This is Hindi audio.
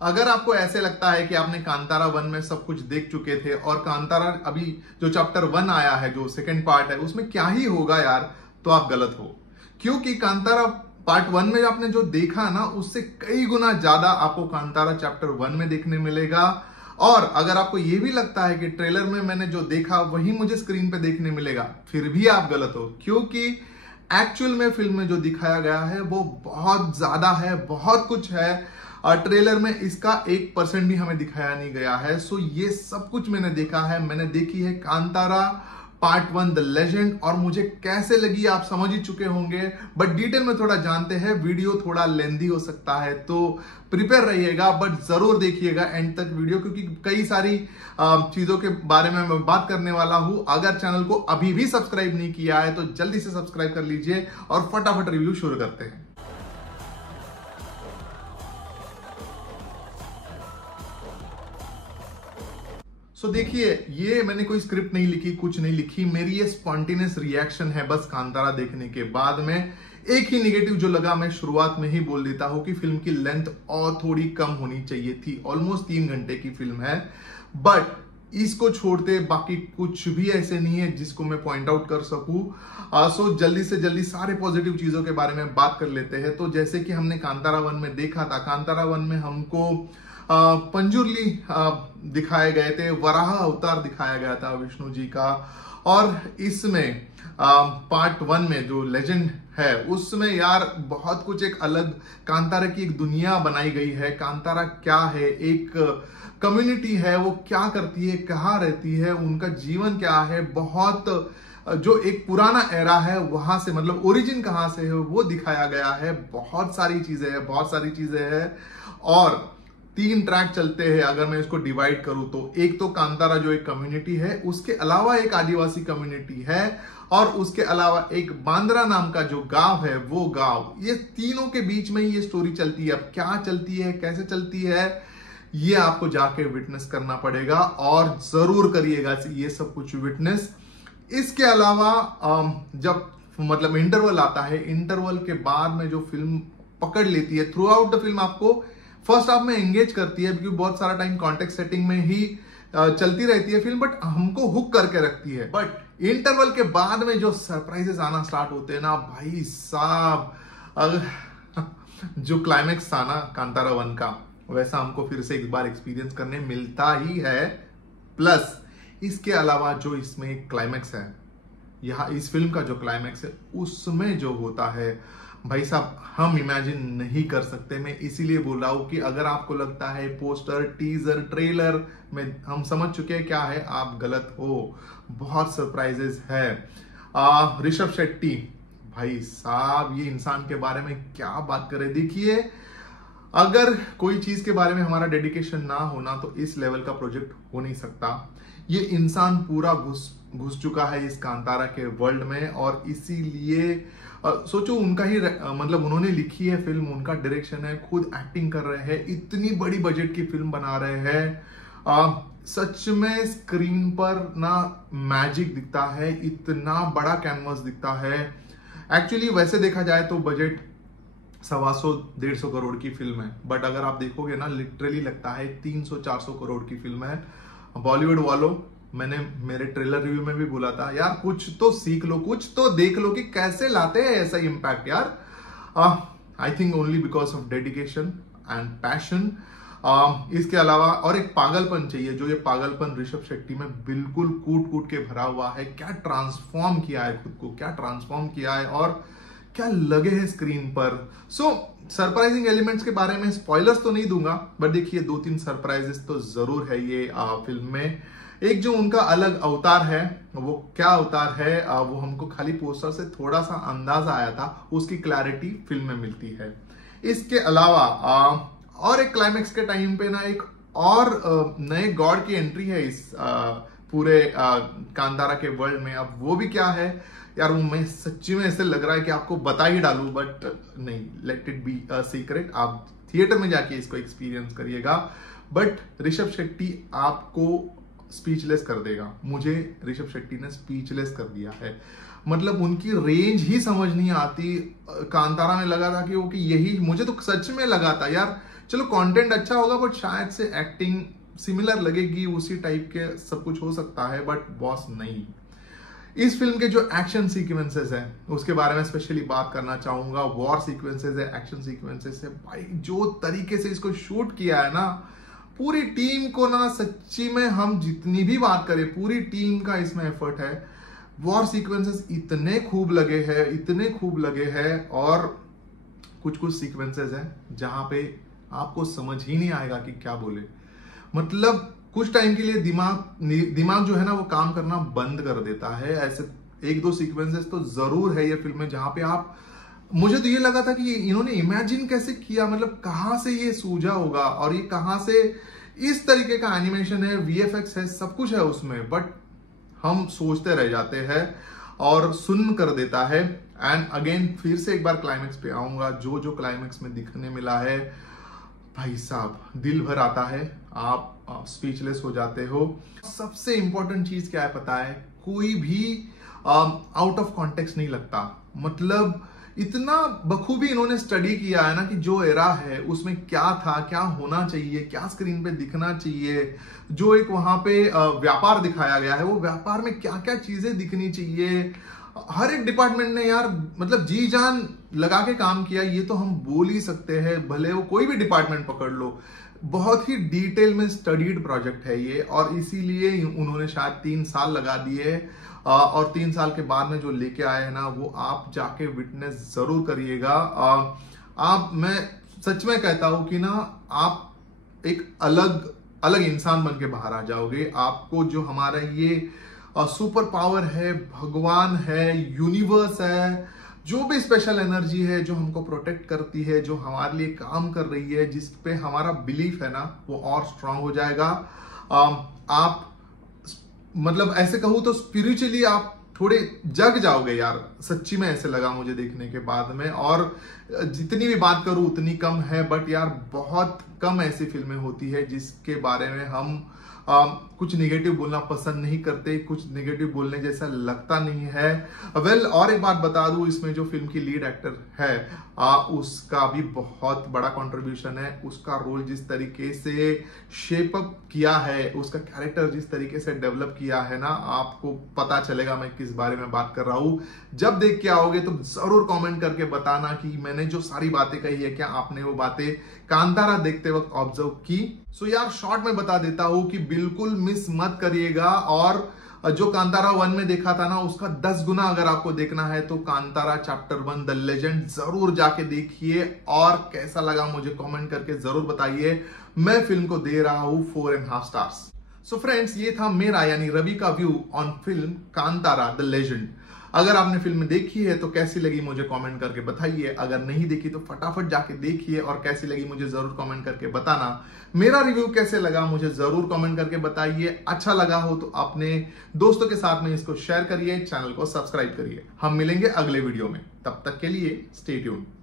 अगर आपको ऐसे लगता है कि आपने कांतारा 1 में सब कुछ देख चुके थे और कांतारा अभी जो चैप्टर 1 आया है, जो सेकंड पार्ट है, उसमें क्या ही होगा यार, तो आप गलत हो। क्योंकि कांतारा पार्ट 1 में आपने जो देखा ना, उससे कई गुना ज्यादा आपको कांतारा चैप्टर 1 में देखने मिलेगा। और अगर आपको यह भी लगता है कि ट्रेलर में मैंने जो देखा वही मुझे स्क्रीन पे देखने मिलेगा, फिर भी आप गलत हो। क्योंकि एक्चुअल में फिल्म में जो दिखाया गया है वो बहुत ज्यादा है, बहुत कुछ है। ट्रेलर में इसका 1% भी हमें दिखाया नहीं गया है। सो ये सब कुछ मैंने देखा है। मैंने देखी है कांतारा पार्ट 1 द लेजेंड, और मुझे कैसे लगी आप समझ ही चुके होंगे। बट डिटेल में थोड़ा जानते हैं, वीडियो थोड़ा लेंदी हो सकता है, तो प्रिपेयर रहिएगा, बट जरूर देखिएगा एंड तक वीडियो, क्योंकि कई सारी चीजों के बारे में मैं बात करने वाला हूं। अगर चैनल को अभी भी सब्सक्राइब नहीं किया है तो जल्दी से सब्सक्राइब कर लीजिए और फटाफट रिव्यू शुरू करते हैं। सो देखिए, ये मैंने कोई स्क्रिप्ट नहीं लिखी, कुछ नहीं लिखी, मेरी ये स्पॉन्टेनियस रिएक्शन है बस कांतारा देखने के बाद में। एक ही निगेटिव जो लगा, मैं शुरुआत में ही बोल देता हूं कि फिल्म की लेंथ और थोड़ी कम होनी चाहिए थी। ऑलमोस्ट 3 घंटे की फिल्म है, बट इसको छोड़ते बाकी कुछ भी ऐसे नहीं है जिसको मैं पॉइंट आउट कर सकूं। सो जल्दी से जल्दी सारे पॉजिटिव चीजों के बारे में बात कर लेते हैं। तो जैसे कि हमने कांतारा 1 में देखा था, कांतारा 1 में हमको पंजुर्ली दिखाए गए थे, वराह अवतार दिखाया गया था विष्णु जी का। और इसमें पार्ट 1 में जो लेजेंड है उसमें यार बहुत कुछ एक अलग कांतारा की एक दुनिया बनाई गई है। कांतारा क्या है, एक कम्युनिटी है, वो क्या करती है, कहाँ रहती है, उनका जीवन क्या है, बहुत जो एक पुराना एरा है वहां से, मतलब ओरिजिन कहाँ से है वो दिखाया गया है। बहुत सारी चीजें हैं। और 3 ट्रैक चलते हैं अगर मैं इसको डिवाइड करूं तो। एक तो कांतारा जो एक कम्युनिटी है, उसके अलावा एक आदिवासी कम्युनिटी है, और उसके अलावा एक बांद्रा नाम का जो गांव है वो गांव। ये तीनों के बीच में ये स्टोरी चलती है। अब क्या चलती है, कैसे चलती है, ये आपको जाके विटनेस करना पड़ेगा, और जरूर करिएगा ये सब कुछ विटनेस। इसके अलावा जब मतलब इंटरवल आता है, इंटरवल के बाद में जो फिल्म पकड़ लेती है, थ्रू आउट द फिल्म आपको फर्स्ट हाफ में एंगेज करती है, क्योंकि बहुत सारा टाइम कॉन्टेक्स्ट सेटिंग में ही चलती रहती है फिल्म, बट हमको हुक करके रखती है। बट इंटरवल के बाद में जो सरप्राइजेस आना स्टार्ट होते हैं ना भाई साहब, जो क्लाइमेक्स था ना कांतारा 1 का, वैसा हमको फिर से एक बार एक्सपीरियंस करने मिलता ही है। प्लस इसके अलावा जो इसमें क्लाइमेक्स है, यहाँ इस फिल्म का जो क्लाइमेक्स है उसमें जो होता है भाई साहब, हम इमेजिन नहीं कर सकते। मैं इसीलिए बोल रहा हूं कि अगर आपको लगता है पोस्टर, टीजर, ट्रेलर में हम समझ चुके हैं क्या है, आप गलत हो। बहुत सरप्राइजेस है। ऋषभ शेट्टी भाई साहब, ये इंसान के बारे में क्या बात करें। देखिए, अगर कोई चीज के बारे में हमारा डेडिकेशन ना होना तो इस लेवल का प्रोजेक्ट हो नहीं सकता। ये इंसान पूरा घुस चुका है इस कांतारा के वर्ल्ड में, और इसीलिए सोचो उनका ही मतलब उन्होंने लिखी है फिल्म, उनका डायरेक्शन है, खुद एक्टिंग कर रहे हैं, इतनी बड़ी बजट की फिल्म बना रहे हैं। सच में स्क्रीन पर ना मैजिक दिखता है, इतना बड़ा कैनवास दिखता है। एक्चुअली वैसे देखा जाए तो बजट 125-150 करोड़ की फिल्म है, बट अगर आप देखोगे ना लिटरली लगता है 300-400 करोड़ की फिल्म है। बॉलीवुड वालों, मैंने मेरे ट्रेलर रिव्यू में भी बोला था यार, कुछ तो सीख लो, कुछ तो देख लो कि कैसे लाते हैं ऐसा इम्पैक्ट यार। I think only because of dedication and passion. इसके अलावा और एक पागलपन चाहिए, जो ये पागलपन ऋषभ शेट्टी में बिल्कुल कूट कूट के भरा हुआ है। क्या ट्रांसफॉर्म किया है खुद को, क्या ट्रांसफॉर्म किया है, और क्या लगे हैं स्क्रीन पर। सो सरप्राइजिंग एलिमेंट्स के बारे में स्पॉयलर्स तो नहीं दूंगा, बट देखिए 2-3 सरप्राइजेस तो जरूर है ये फिल्म में। एक जो उनका अलग अवतार है, वो क्या अवतार है वो हमको खाली पोस्टर से थोड़ा सा अंदाजा आया था, उसकी क्लैरिटी फिल्म में मिलती है। इसके अलावा और एक क्लाइमेक्स के टाइम पे ना एक और नए गॉड की एंट्री है इस पूरे कांतारा के वर्ल्ड में। अब वो भी क्या है यार, वो मैं सच्ची में ऐसे लग रहा है कि आपको बता ही डालूं, बट नहीं, let it be a secret. आप थिएटर में जाके इसको एक्सपीरियंस करिएगा। बट ऋषभ शेट्टी आपको स्पीचलेस कर देगा। मुझे ऋषभ शेट्टी ने स्पीचलेस कर दिया है, मतलब उनकी रेंज ही समझ नहीं आती। कांतारा में लगा था कि वो कि यही, मुझे तो सच में लगा था यार चलो कंटेंट अच्छा होगा बट शायद से एक्टिंग सिमिलर लगेगी, उसी टाइप के सब कुछ हो सकता है, बट बॉस नहीं। इस फिल्म के जो एक्शन सीक्वेंसेस है उसके बारे में स्पेशली बात करना चाहूंगा। वॉर सीक्वेंसेस है, एक्शन सीक्वेंसेस है, भाई जो तरीके से इसको शूट किया है ना, पूरी टीम को ना, सच्ची में हम जितनी भी बात करें पूरी टीम का इसमें एफर्ट है। वॉर सीक्वेंसेस इतने खूब लगे हैं, इतने खूब लगे हैं, और कुछ कुछ सीक्वेंसेस हैं जहां पे आपको समझ ही नहीं आएगा कि क्या बोले। मतलब कुछ टाइम के लिए दिमाग जो है ना वो काम करना बंद कर देता है। ऐसे एक दो सीक्वेंसेस तो जरूर है ये फिल्म में जहां पे आप, मुझे तो ये लगा था कि इन्होंने इमेजिन कैसे किया, मतलब कहां से ये सूझा होगा और ये कहां से इस तरीके का एनिमेशन है, वीएफएक्स है, सब कुछ है उसमें, बट हम सोचते रह जाते हैं और सुन कर देता है। एंड अगेन फिर से एक बार क्लाइमेक्स पे आऊंगा, जो क्लाइमेक्स में दिखने मिला है भाई साहब दिल भर आता है, आप स्पीचलेस हो जाते हो। सबसे इंपॉर्टेंट चीज क्या है पता है, कोई भी आउट ऑफ कॉन्टेक्स्ट नहीं लगता। मतलब इतना बखूबी इन्होंने स्टडी किया है ना कि जो एरा है उसमें क्या था, क्या होना चाहिए, क्या स्क्रीन पे दिखना चाहिए, जो एक वहां पे व्यापार दिखाया गया है वो व्यापार में क्या क्या चीजें दिखनी चाहिए। हर एक डिपार्टमेंट ने यार मतलब जी जान लगा के काम किया, ये तो हम बोल ही सकते हैं, भले वो कोई भी डिपार्टमेंट पकड़ लो। बहुत ही डिटेल में स्टडीड प्रोजेक्ट है ये, और इसीलिए उन्होंने शायद 3 साल लगा दिए, और 3 साल के बाद में जो लेके आए हैं ना वो आप जाके विटनेस जरूर करिएगा। मैं सच में कहता हूं कि ना आप एक अलग अलग इंसान बन के बाहर आ जाओगे। आपको जो हमारा ये सुपर पावर है, भगवान है, यूनिवर्स है, जो भी स्पेशल एनर्जी है जो हमको प्रोटेक्ट करती है, जो हमारे लिए काम कर रही है, जिस पे हमारा बिलीफ है ना वो और स्ट्रांग हो जाएगा। आप मतलब ऐसे कहूँ तो स्पिरिचुअली आप थोड़े जग जाओगे यार, सच्ची में ऐसे लगा मुझे देखने के बाद में। और जितनी भी बात करूं उतनी कम है, बट यार बहुत कम ऐसी फिल्में होती है जिसके बारे में हम कुछ निगेटिव बोलना पसंद नहीं करते, कुछ निगेटिव बोलने जैसा लगता नहीं है। वेल, और एक बात बता दूं, इसमें जो फिल्म की लीड एक्टर है उसका भी बहुत बड़ा कंट्रीब्यूशन है। उसका रोल जिस तरीके से शेप अप किया है, उसका कैरेक्टर जिस तरीके से डेवलप किया है ना, आपको पता चलेगा मैं किस बारे में बात कर रहा हूं। जब देख के आओगे तो जरूर कमेंट करके बताना कि मैंने जो सारी बातें कही है क्या आपने वो बातें कांतारा देखते वक्त ऑब्जर्व की। सो यार शॉर्ट में बता देता हूं कि बिल्कुल मिस मत करिएगा, और जो कांतारा 1 में देखा था ना उसका 10 गुना अगर आपको देखना है तो कांतारा चैप्टर 1 द लेजेंड जरूर जाके देखिए, और कैसा लगा मुझे कमेंट करके जरूर बताइए। मैं फिल्म को दे रहा हूं 4.5 स्टार्स। सो फ्रेंड्स, ये था मेरा यानी रवि का view on film Kantara the legend. अगर आपने फिल्म देखी है तो कैसी लगी मुझे कमेंट करके बताइए, अगर नहीं देखी तो फटाफट जाके देखिए, और कैसी लगी मुझे जरूर कमेंट करके बताना। मेरा रिव्यू कैसे लगा मुझे जरूर कमेंट करके बताइए। अच्छा लगा हो तो अपने दोस्तों के साथ में इसको शेयर करिए, चैनल को सब्सक्राइब करिए। हम मिलेंगे अगले वीडियो में, तब तक के लिए स्टे ट्यून्ड।